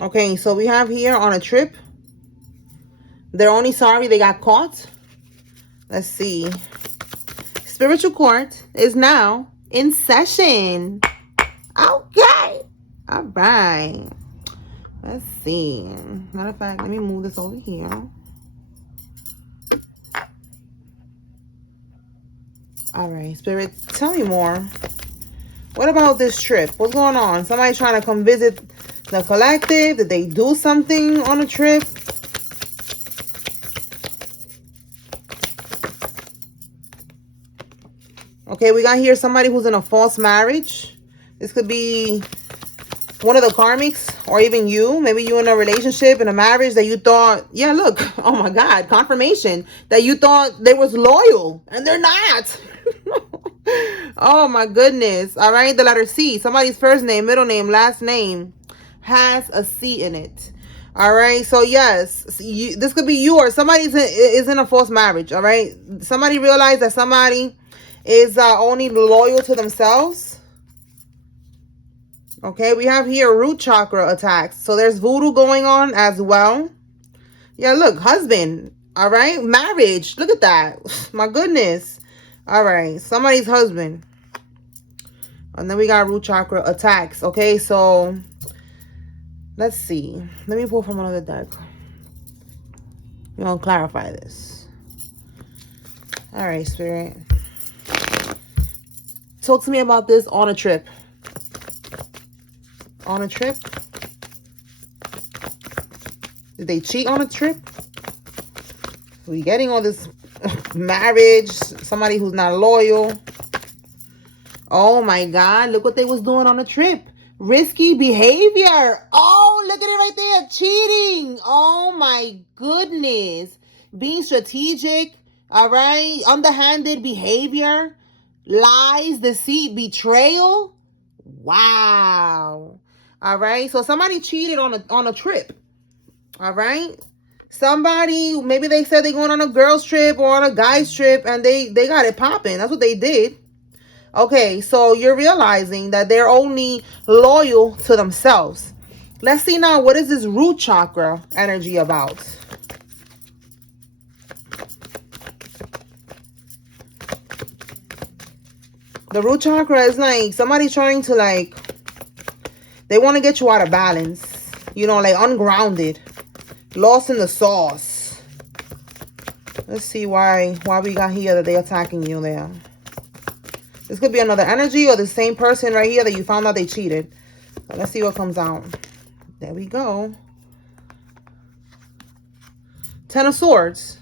Okay, so we have here on a trip. They're only sorry they got caught. Let's see. Spiritual court is now in session. Okay. All right. Let's see. Matter of fact, let me move this over here. All right, Spirit, tell me more. What about this trip? What's going on? Somebody trying to come visit the collective? Did they do something on a trip? Okay, we got here somebody who's in a false marriage. This could be one of the karmics, or even you. Maybe you in a relationship, in a marriage that you thought, yeah, look, oh my God, confirmation that you thought they was loyal and they're not. Oh my goodness. All right, the letter C. Somebody's first name, middle name, last name has a C in it. All right, so yes, this could be you, or somebody is in a false marriage. All right, somebody realized that somebody is only loyal to themselves. Okay, we have here root chakra attacks. So there's voodoo going on as well. Yeah, look, husband. All right, marriage. Look at that. My goodness. All right, somebody's husband. And then we got root chakra attacks. Okay, so let's see. Let me pull from another deck. We're going to clarify this. All right, Spirit. Talk to me about this on a trip. On a trip? Did they cheat on a trip? We getting all this marriage, somebody who's not loyal. Oh my God, look what they was doing on a trip. Risky behavior. Oh, look at it right there. Cheating. Oh my goodness. Being strategic. All right. Underhanded behavior. Lies, deceit, betrayal. Wow. All right. So somebody cheated on a trip. All right. Somebody, maybe they said they're going on a girl's trip or on a guy's trip, and they got it popping. That's what they did. Okay, so you're realizing that they're only loyal to themselves. Let's see now, what is this root chakra energy about? The root chakra is like somebody trying to they want to get you out of balance. You know, like ungrounded. Lost in the sauce. Let's see why we got here that they're attacking you there. This could be another energy or the same person right here that you found out they cheated. So let's see what comes out. There we go. Ten of Swords.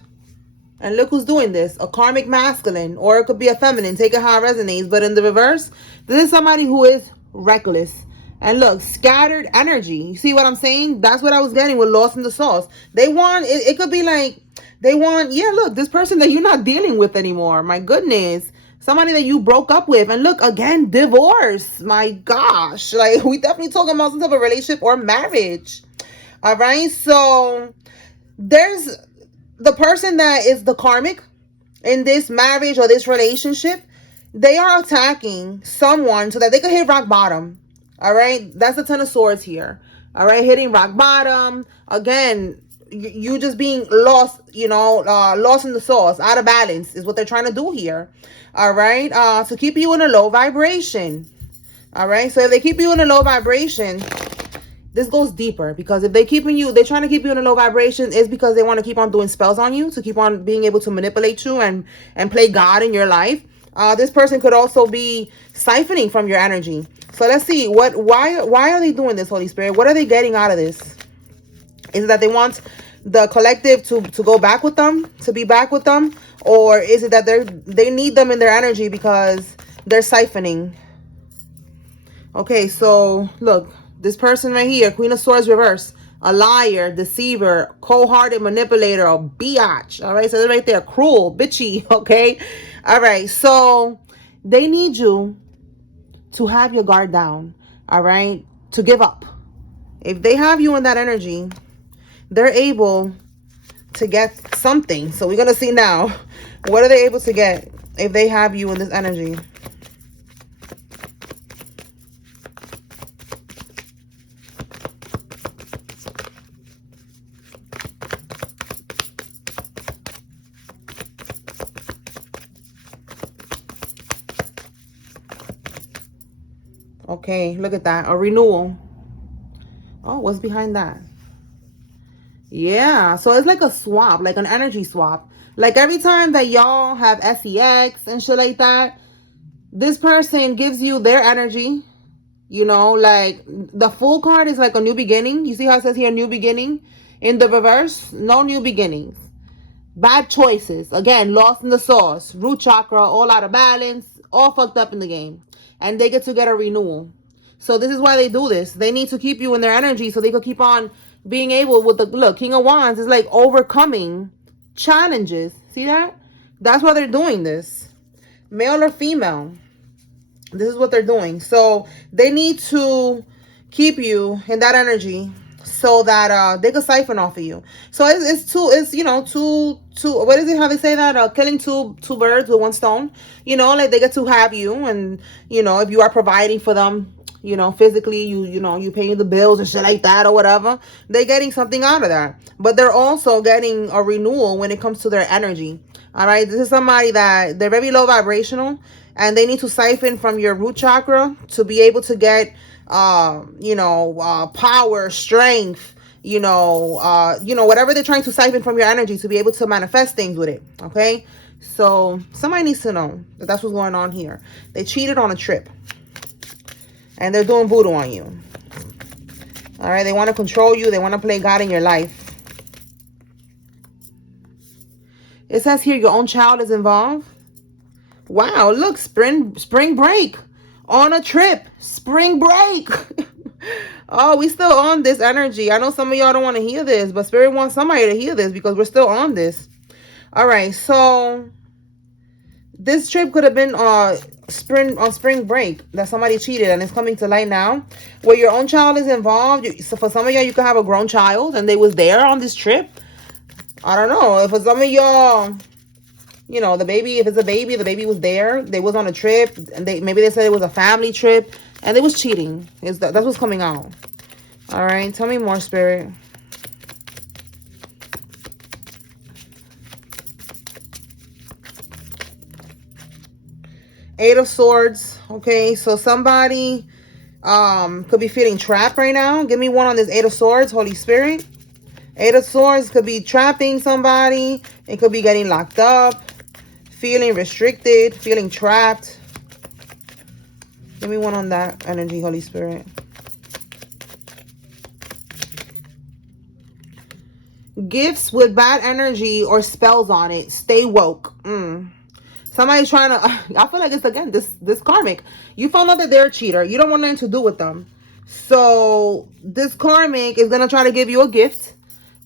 And look who's doing this. A karmic masculine. Or it could be a feminine. Take it how it resonates. But in the reverse, this is somebody who is reckless. And look, scattered energy. You see what I'm saying? That's what I was getting with lost in the sauce. They want, it could be like, they want, yeah, look, this person that you're not dealing with anymore. My goodness. Somebody that you broke up with. And look, again, divorce. My gosh. Like, we definitely talking about some type of relationship or marriage. All right. So there's the person that is the karmic in this marriage or this relationship. They are attacking someone so that they could hit rock bottom. All right. That's the Ten of Swords here. All right. Hitting rock bottom. Again, you just being lost, you know, lost in the sauce, out of balance is what they're trying to do here. All right. To keep you in a low vibration. All right. So if they keep you in a low vibration, this goes deeper, because if they're trying to keep you in a low vibration, is because they want to keep on doing spells on you, to keep on being able to manipulate you and play God in your life. This person could also be siphoning from your energy. So let's see, why are they doing this, Holy Spirit? What are they getting out of this? Is it that they want the collective to go back with them, to be back with them? Or is it that they need them in their energy because they're siphoning? Okay, so look, this person right here, Queen of Swords reverse, a liar, deceiver, cold-hearted manipulator, a biatch. All right, so they're right there, cruel, bitchy. Okay, all right, so they need you to have your guard down. All right, to give up. If they have you in that energy, they're able to get something. So we're gonna see now, what are they able to get if they have you in this energy? Okay, look at that. A renewal. Oh, what's behind that? Yeah, so it's like a swap, like an energy swap. Like every time that y'all have sex and shit like that, this person gives you their energy. You know, like the full card is like a new beginning. You see how it says here, new beginning? In the reverse, no new beginnings. Bad choices. Again, lost in the sauce. Root chakra, all out of balance, all fucked up in the game. And they get a renewal. So this is why they do this. They need to keep you in their energy so they could keep on being able with the, look, King of Wands is like overcoming challenges. See that? That's why they're doing this. Male or female. This is what they're doing. So they need to keep you in that energy so that they could siphon off of you. So it's you know, two what is it, how they say that, killing two birds with one stone. You know, like they get to have you, and you know, if you are providing for them, you know, physically, you know, you paying the bills and shit like that or whatever, they're getting something out of that. But they're also getting a renewal when it comes to their energy. All right, this is somebody that they're very low vibrational, and they need to siphon from your root chakra to be able to get power, strength, whatever they're trying to siphon from your energy to be able to manifest things with it. Okay, so somebody needs to know that that's what's going on here. They cheated on a trip, and they're doing voodoo on you. All right, they want to control you. They want to play God in your life. It says here your own child is involved. Wow, look, spring break on a trip. Spring break. Oh, we still on this energy. I know some of y'all don't want to hear this, but Spirit wants somebody to hear this because we're still on this. All right, so this trip could have been spring break that somebody cheated, and it's coming to light now where your own child is involved. So for some of y'all, you could have a grown child and they was there on this trip. I don't know. If for some of y'all, you know, the baby, if it's a baby, the baby was there. They was on a trip, and maybe they said it was a family trip, and they was cheating. That's what's coming out. All right, tell me more, Spirit. Eight of Swords. Okay, so somebody could be feeling trapped right now. Give me one on this Eight of Swords, Holy Spirit. Eight of Swords could be trapping somebody. It could be getting locked up, feeling restricted, feeling trapped. Give me one on that energy, Holy Spirit. Gifts with bad energy or spells on it. Stay woke. Somebody's trying to, I feel like it's, again, this karmic. You found out that they're a cheater. You don't want nothing to do with them. So this karmic is going to try to give you a gift.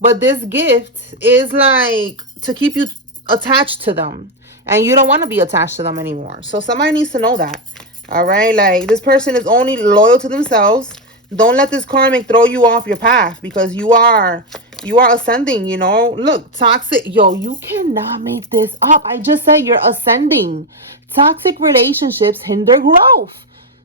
But this gift is like to keep you attached to them. And you don't want to be attached to them anymore. So somebody needs to know that. All right? Like, this person is only loyal to themselves. Don't let this karmic throw you off your path, because you are ascending, you know. Look, toxic. Yo, you cannot make this up. I just said you're ascending. Toxic relationships hinder growth.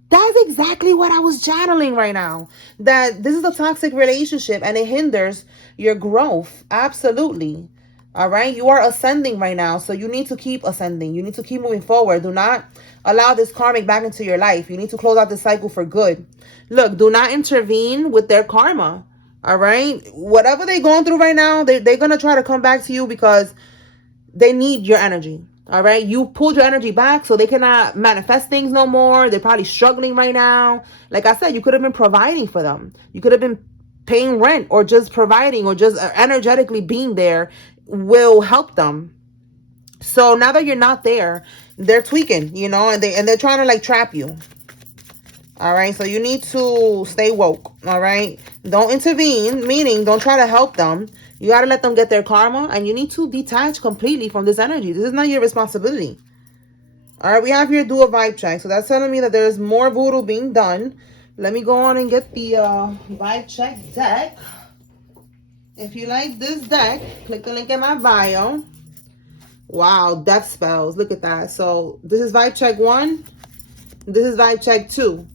That's exactly what I was channeling right now. That this is a toxic relationship and it hinders your growth. Absolutely. All right. You are ascending right now. So you need to keep ascending. You need to keep moving forward. Do not allow this karmic back into your life. You need to close out this cycle for good. Look, do not intervene with their karma. All right. Whatever they're going through right now, they're going to try to come back to you because they need your energy. All right. You pulled your energy back, so they cannot manifest things no more. They're probably struggling right now. Like I said, you could have been providing for them. You could have been paying rent, or just providing, or just energetically being there will help them. So now that you're not there, they're tweaking, you know, and they're trying to like trap you. All right. So you need to stay woke. All right. Don't intervene, meaning don't try to help them. You got to let them get their karma, and you need to detach completely from this energy. This is not your responsibility. All right. We have here do a vibe check. So that's telling me that there's more voodoo being done. Let me go on and get the vibe check deck. If you like this deck, click the link in my bio. Wow. Death spells. Look at that. So this is vibe check 1. This is vibe check 2.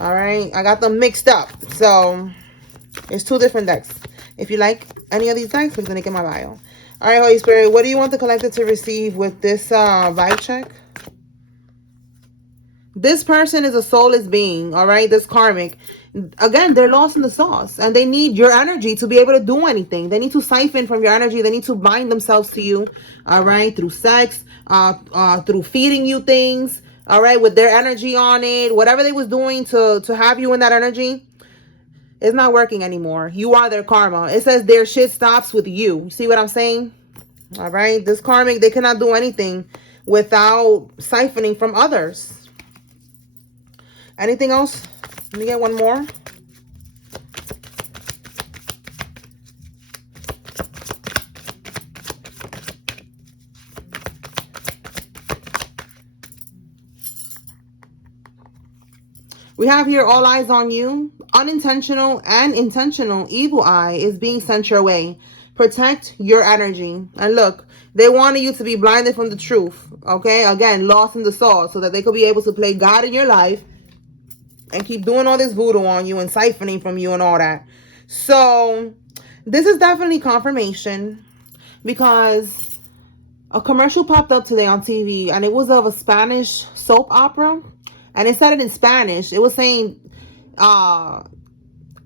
All right. I got them mixed up. So it's 2 different decks. If you like any of these decks, click the link in my bio. All right, Holy Spirit, what do you want the collective to receive with this vibe check? This person is a soulless being, all right? This karmic. Again, they're lost in the sauce and they need your energy to be able to do anything. They need to siphon from your energy. They need to bind themselves to you, all right? Through sex, through feeding you things, all right? With their energy on it. Whatever they was doing to have you in that energy, it's not working anymore. You are their karma. It says their shit stops with you. See what I'm saying? All right? This karmic, they cannot do anything without siphoning from others. Anything else? Let me get one more. We have here all eyes on you. Unintentional and intentional evil eye is being sent your way. Protect your energy. And look, they wanted you to be blinded from the truth. Okay? Again, lost in the sauce so that they could be able to play God in your life and keep doing all this voodoo on you and siphoning from you and all that. So this is definitely confirmation because a commercial popped up today on TV and it was of a Spanish soap opera and it said it in Spanish. It was saying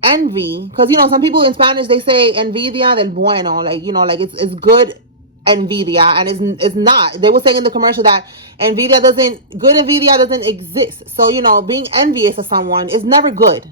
envy, because you know some people in Spanish they say envidia del bueno, like you know, like it's good envidia, and it's not. They were saying in the commercial that good envidia doesn't exist. So you know, being envious of someone is never good.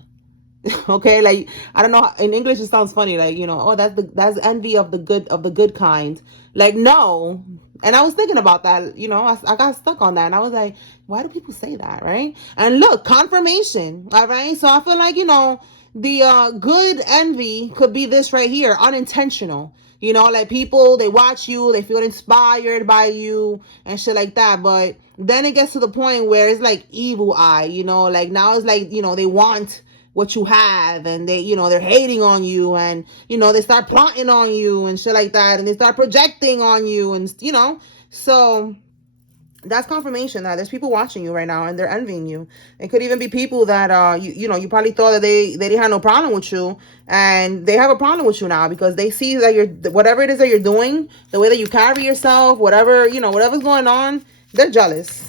Okay, like I don't know, in English it sounds funny, like you know, oh that's envy of the good kind. Like no. And I was thinking about that, you know, I got stuck on that and I was like, why do people say that, right? And look, confirmation. All right, so I feel like, you know, the good envy could be this right here, unintentional. You know, like people, they watch you, they feel inspired by you and shit like that. But then it gets to the point where it's like evil eye, you know, like now it's like, you know, they want what you have and they, you know, they're hating on you and, you know, they start plotting on you and shit like that and they start projecting on you and, you know, so that's confirmation that there's people watching you right now and they're envying you. It could even be people that you know, you probably thought that they didn't have no problem with you and they have a problem with you now because they see that you're, whatever it is that you're doing, the way that you carry yourself, whatever, you know, whatever's going on, they're jealous.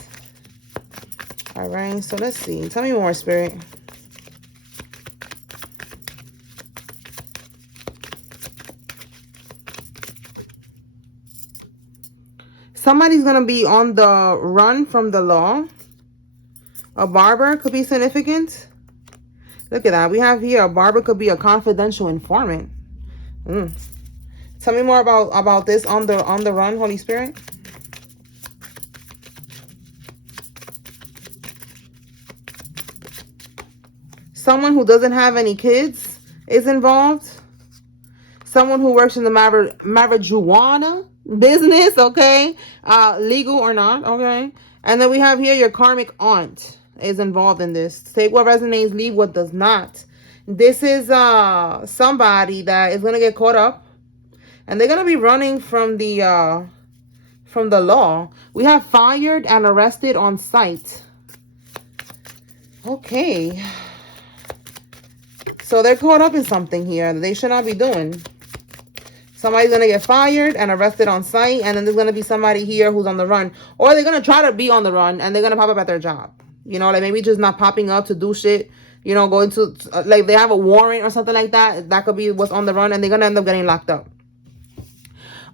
All right, so let's see, tell me more, Spirit. Somebody's going to be on the run from the law. A barber could be significant. Look at that. We have here a barber could be a confidential informant. Tell me more about this on the run, Holy Spirit. Someone who doesn't have any kids is involved. Someone who works in the marijuana business, okay? Legal or not, okay? And then we have here your karmic aunt is involved in this. Take what resonates, leave what does not. This is somebody that is going to get caught up. And they're going to be running from the law. We have fired and arrested on sight. Okay. So they're caught up in something here that they should not be doing. Somebody's going to get fired and arrested on sight. And then there's going to be somebody here who's on the run. Or they're going to try to be on the run. And they're going to pop up at their job. You know, like maybe just not popping up to do shit. You know, going to, like they have a warrant or something like that. That could be what's on the run. And they're going to end up getting locked up.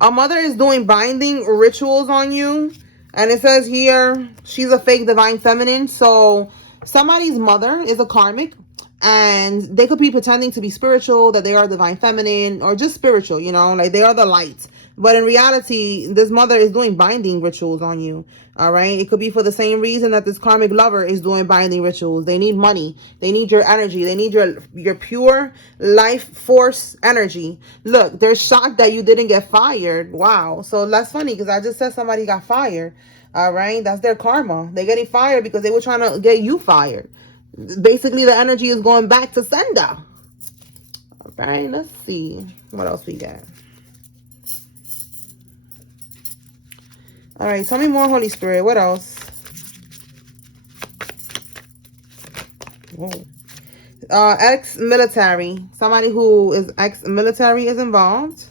A mother is doing binding rituals on you. And it says here, she's a fake divine feminine. So somebody's mother is a karmic. And they could be pretending to be spiritual, that they are divine feminine, or just spiritual, you know, like they are the light. But in reality, this mother is doing binding rituals on you, all right? It could be for the same reason that this karmic lover is doing binding rituals. They need money. They need your energy. They need your pure life force energy. Look, they're shocked that you didn't get fired. Wow. So that's funny because I just said somebody got fired, all right? That's their karma. They're getting fired because they were trying to get you fired. Basically, the energy is going back to sender. All right, let's see what else we got. All right, tell me more, Holy Spirit. What else? Whoa. Ex-military. Somebody who is ex-military is involved.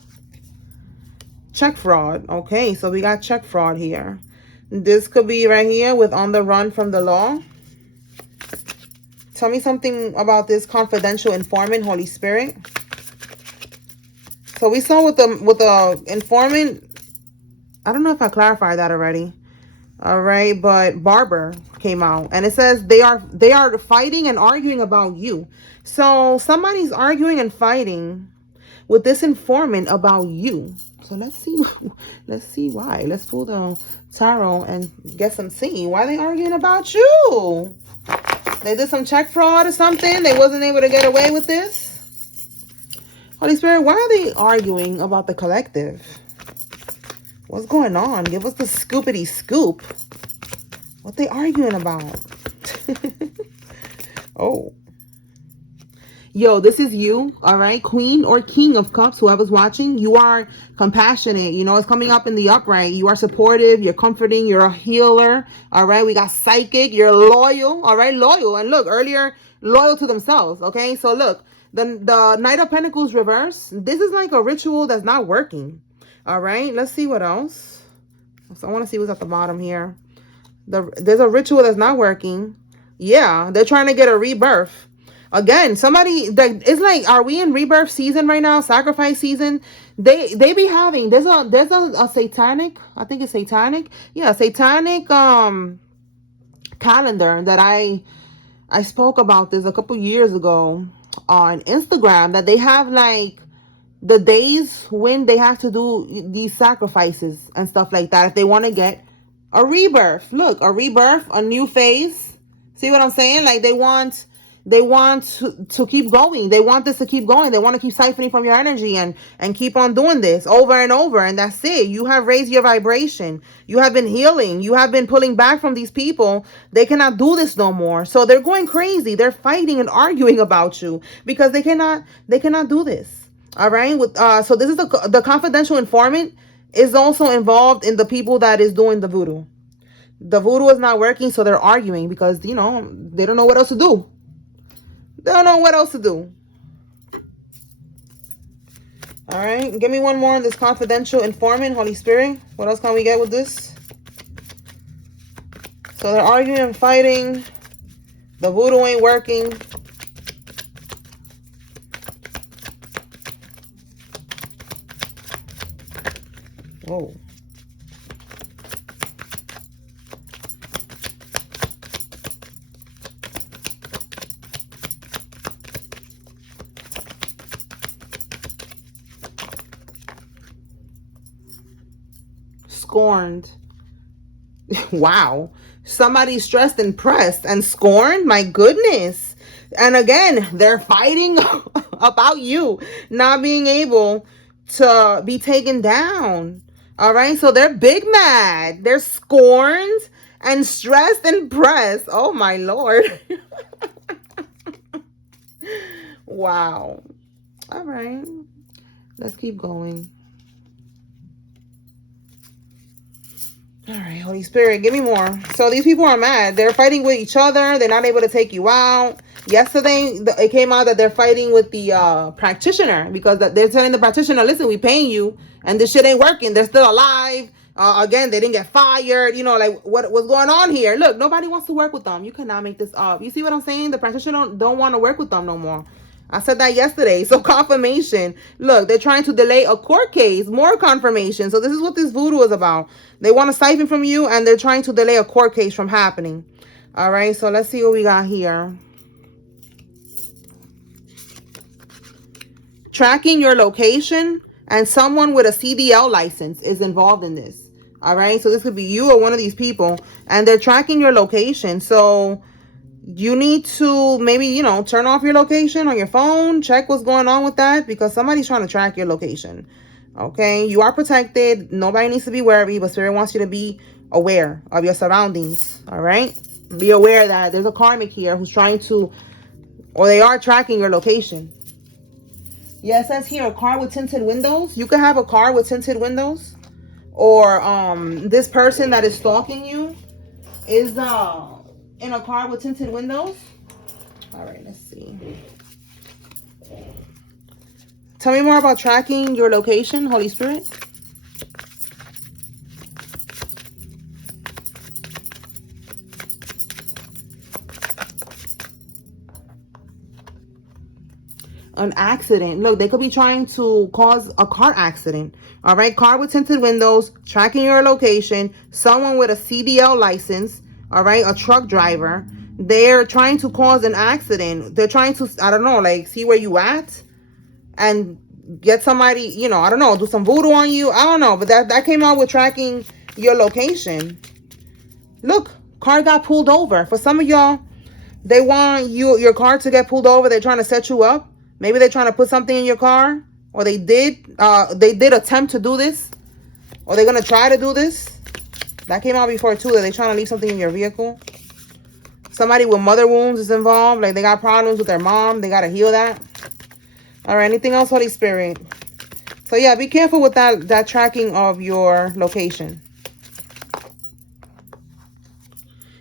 Check fraud. Okay, so we got check fraud here. This could be right here with on the run from the law. Tell me something about this confidential informant, Holy Spirit. So we saw with the informant, I don't know if I clarified that already. All right, but Barber came out and it says they are fighting and arguing about you. So somebody's arguing and fighting with this informant about you. So let's see why. Let's pull the tarot and get some tea. Why are they arguing about you? They did some check fraud or something. They wasn't able to get away with this. Holy Spirit, why are they arguing about the collective? What's going on? Give us the scoopity scoop. What they arguing about? Oh. Yo, this is you, all right? Queen or King of Cups, whoever's watching. You are compassionate. You know, it's coming up in the upright. You are supportive. You're comforting. You're a healer, all right? We got psychic. You're loyal, all right? Loyal. And look, earlier, loyal to themselves, okay? So look, the Knight of Pentacles reverse. This is like a ritual that's not working, all right? Let's see what else. So I want to see what's at the bottom here. There's a ritual that's not working. Yeah, they're trying to get a rebirth. Again, somebody that it's like, are we in rebirth season right now? Sacrifice season. They be having there's a satanic, I think it's satanic. Yeah, satanic calendar that I spoke about this a couple years ago on Instagram, that they have like the days when they have to do these sacrifices and stuff like that if they want to get a rebirth. Look, a rebirth, a new phase. See what I'm saying? Like they want to keep going. They want this to keep going. They want to keep siphoning from your energy and keep on doing this over and over. And that's it. You have raised your vibration. You have been healing. You have been pulling back from these people. They cannot do this no more. So they're going crazy. They're fighting and arguing about you because they cannot do this. All right. So this is the confidential informant is also involved in the people that is doing the voodoo. The voodoo is not working, so they're arguing because, you know, they don't know what else to do. They don't know what else to do. All right. Give me one more on this confidential informant, Holy Spirit. What else can we get with this? So they're arguing and fighting. The voodoo ain't working. Whoa. Scorned. Wow. Somebody stressed and pressed and scorned. My goodness. And again, they're fighting about you not being able to be taken down. All right. So they're big mad. They're scorned and stressed and pressed. Oh my Lord. Wow. All right. Let's keep going. All right, Holy Spirit, give me more. So these people are mad. They're fighting with each other. They're not able to take you out. Yesterday, it came out that they're fighting with the practitioner because they're telling the practitioner, listen, we paying you and this shit ain't working. They're still alive. Again, they didn't get fired. You know, like what's going on here? Look, nobody wants to work with them. You cannot make this up. You see what I'm saying? The practitioner don't want to work with them no more. I said that yesterday. So confirmation. Look, they're trying to delay a court case. More confirmation. So this is what this voodoo is about. They want to siphon from you and they're trying to delay a court case from happening. All right. So let's see what we got here. Tracking your location and someone with a CDL license is involved in this. All right. So this could be you or one of these people and they're tracking your location. So you need to maybe, you know, turn off your location on your phone. Check what's going on with that because somebody's trying to track your location. Okay. You are protected. Nobody needs to be wary, but Spirit wants you to be aware of your surroundings. All right. Be aware that there's a karmic here who's trying to, or they are tracking your location. Yeah, it says here a car with tinted windows. You could have a car with tinted windows, or this person that is stalking you is in a car with tinted windows. All right, let's see. Tell me more about tracking your location, Holy Spirit. an accident. Look, they could be trying to cause a car accident. All right, car with tinted windows, tracking your location, someone with a CDL license, all right, a truck driver. They're trying to cause an accident. They're trying to, I don't know, like see where you at and get somebody, you know, I don't know, do some voodoo on you. I don't know, but that came out with tracking your location. Look, car got pulled over. For some of y'all, they want your car to get pulled over. They're trying to set you up. Maybe they're trying to put something in your car, or they did attempt to do this, or they're gonna try to do this. That came out before too, that they're trying to leave something in your vehicle. Somebody with mother wounds is involved, like they got problems with their mom. They gotta heal that. All right, anything else, Holy Spirit? So yeah, be careful with that tracking of your location.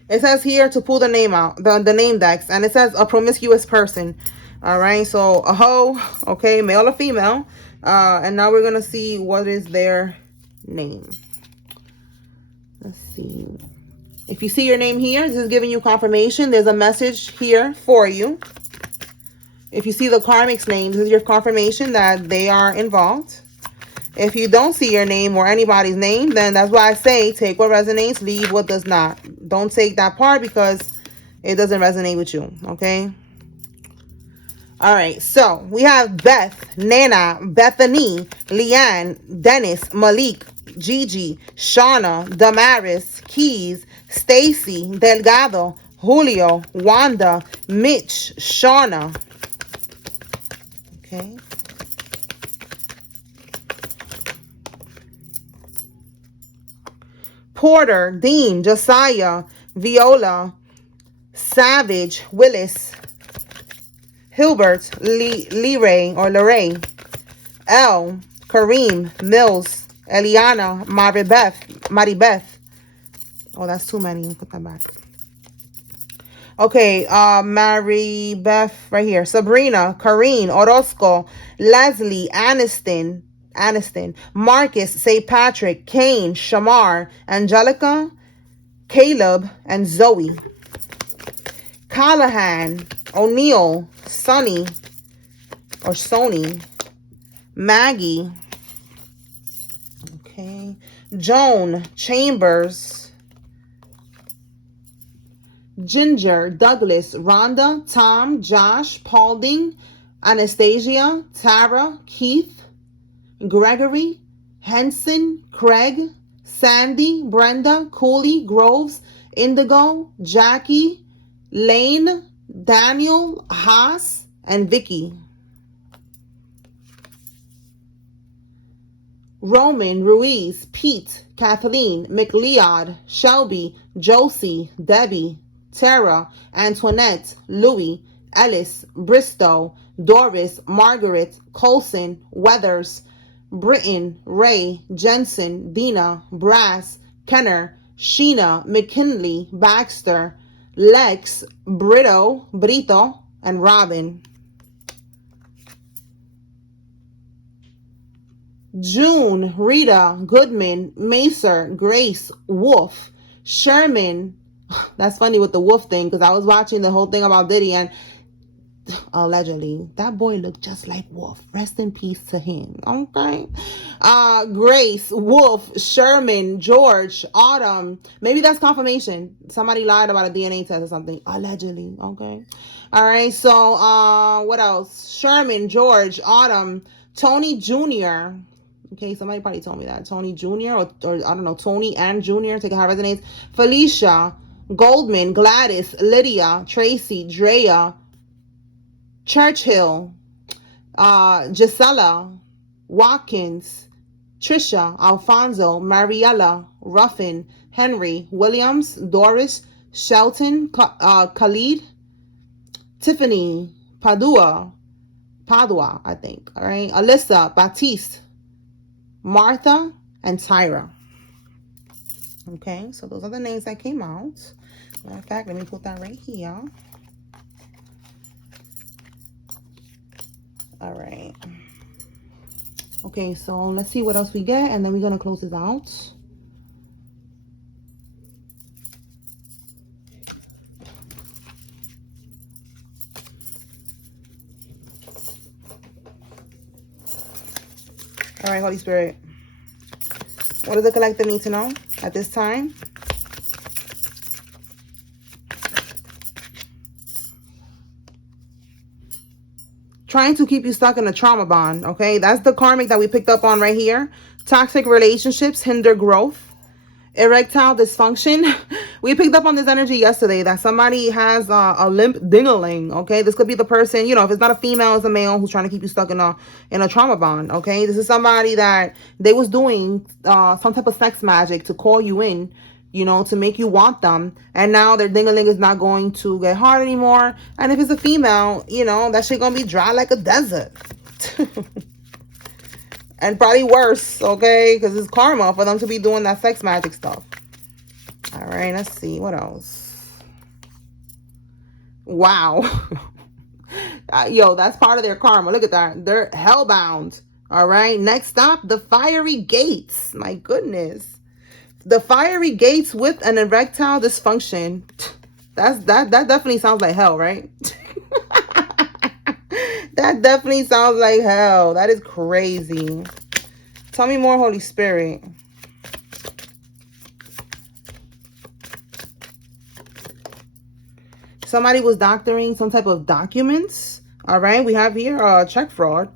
It says here to pull the name out, the name decks, and it says a promiscuous person. All right, so a hoe, okay, male or female. And now we're gonna see what is their name. Let's see. If you see your name here, this is giving you confirmation. There's a message here for you. If you see the Karmic's name, this is your confirmation that they are involved. If you don't see your name or anybody's name, then that's why I say take what resonates, leave what does not. Don't take that part because it doesn't resonate with you, okay? All right, so we have Beth, Nana, Bethany, Leanne, Dennis, Malik, Gigi, Shauna, Damaris, Keys, Stacy, Delgado, Julio, Wanda, Mitch, Shauna. Okay. Porter, Dean, Josiah, Viola, Savage, Willis, Hilbert, Leray or Lorray, L, Kareem, Mills, Eliana, Maribeth. Oh, that's too many. Put that back. Okay, Maribeth right here. Sabrina, Kareen, Orozco, Leslie, Aniston, Marcus, St. Patrick, Kane, Shamar, Angelica, Caleb, and Zoe. Callahan, O'Neill, Sonny, or Sony, Maggie, okay, Joan, Chambers, Ginger, Douglas, Rhonda, Tom, Josh, Paulding, Anastasia, Tara, Keith, Gregory, Henson, Craig, Sandy, Brenda, Cooley, Groves, Indigo, Jackie, Lane, Daniel, Haas, and Vicky. Roman, Ruiz, Pete, Kathleen, McLeod, Shelby, Josie, Debbie, Tara, Antoinette, Louie, Ellis, Bristow, Doris, Margaret, Colson, Weathers, Britton, Ray, Jensen, Dina, Brass, Kenner, Sheena, McKinley, Baxter, Lex, Brito, and Robin. June, Rita, Goodman, Macer, Grace, Wolf, Sherman. That's funny with the wolf thing because I was watching the whole thing about Diddy and allegedly that boy looked just like Wolf. Rest in peace to him. Okay. Grace, Wolf, Sherman, George, Autumn. Maybe that's confirmation. Somebody lied about a DNA test or something. Allegedly. Okay. All right. So what else? Sherman, George, Autumn, Tony Jr. Okay, somebody probably told me that. Tony Jr. or I don't know, Tony and Jr. Take how it resonates. Felicia, Goldman, Gladys, Lydia, Tracy, Drea, Churchill, Gisela, Watkins, Trisha, Alfonso, Mariella, Ruffin, Henry, Williams, Doris, Shelton, Khalid, Tiffany, Padua, I think. All right. Alyssa, Baptiste, Martha, and Tyra. Okay, so those are the names that came out. Matter of fact, let me put that right here. All right. Okay, so let's see what else we get, and then we're going to close this out. All right, Holy Spirit. What does the collective need to know at this time? Trying to keep you stuck in a trauma bond, okay? That's the karmic that we picked up on right here. Toxic relationships hinder growth. Erectile dysfunction. We picked up on this energy yesterday that somebody has a limp ding-a-ling, okay? This could be the person, you know, if it's not a female, it's a male who's trying to keep you stuck in a trauma bond, okay? This is somebody that they was doing some type of sex magic to call you in, you know, to make you want them, and now their ding-a-ling is not going to get hard anymore. And if it's a female, you know, that shit gonna be dry like a desert. And probably worse, okay? Because it's karma for them to be doing that sex magic stuff. All right, let's see. What else? Wow. Yo, that's part of their karma. Look at that. They're hellbound. All right, next stop, the fiery gates. My goodness. The fiery gates with an erectile dysfunction. That definitely sounds like hell, right? That definitely sounds like hell. That is crazy. Tell me more, Holy Spirit. Somebody was doctoring some type of documents. All right, we have here check fraud.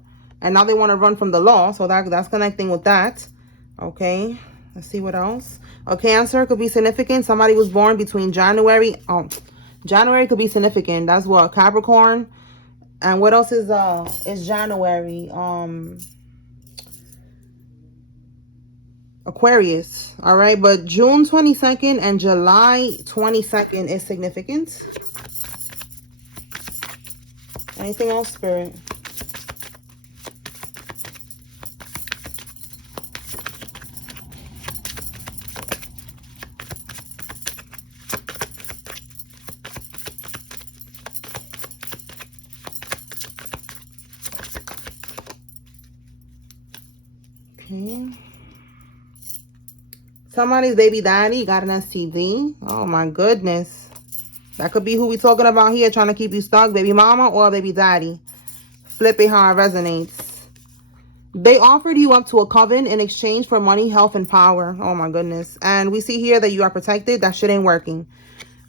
And now they want to run from the law. So that's connecting with that. Okay, let's see what else. A Cancer could be significant. Somebody was born between January. January could be significant. That's what, Capricorn. And what else is January? Aquarius. All right, but June 22nd and July 22nd is significant. Anything else, Spirit? Okay. Somebody's baby daddy got an STD. Oh my goodness. That could be who we talking about here, trying to keep you stuck. Baby mama or baby daddy. Flip it how it resonates. They offered you up to a coven in exchange for money, health, and power. Oh my goodness. And we see here that you are protected. That shit ain't working.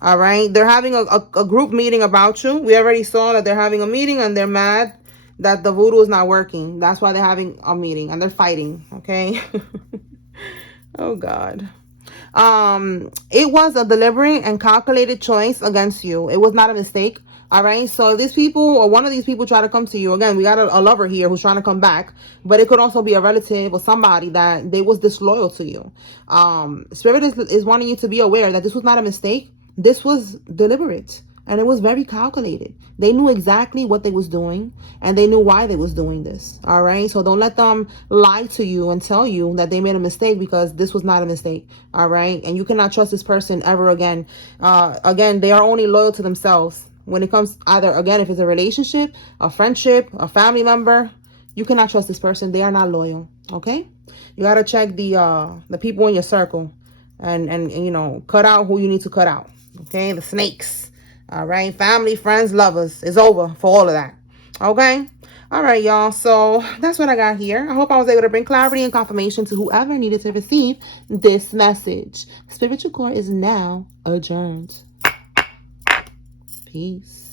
All right. They're having a group meeting about you. We already saw that they're having a meeting and they're mad that the voodoo is not working. That's why they're having a meeting and they're fighting. Okay. Oh God. It was a deliberate and calculated choice against you. It was not a mistake. All right. So if these people or one of these people try to come to you again, we got a lover here who's trying to come back, but it could also be a relative or somebody that they was disloyal to you. Spirit is wanting you to be aware that this was not a mistake. This was deliberate and it was very calculated. They knew exactly what they was doing and they knew why they was doing this. All right. So don't let them lie to you and tell you that they made a mistake, because this was not a mistake. All right. And you cannot trust this person ever again. Again, they are only loyal to themselves when it comes either, again, if it's a relationship, a friendship, a family member. You cannot trust this person. They are not loyal. Okay. You got to check the people in your circle and you know, cut out who you need to cut out. Okay. The snakes. All right. Family, friends, lovers. It's over for all of that. Okay. All right, y'all. So that's what I got here. I hope I was able to bring clarity and confirmation to whoever needed to receive this message. Spiritual Core is now adjourned. Peace.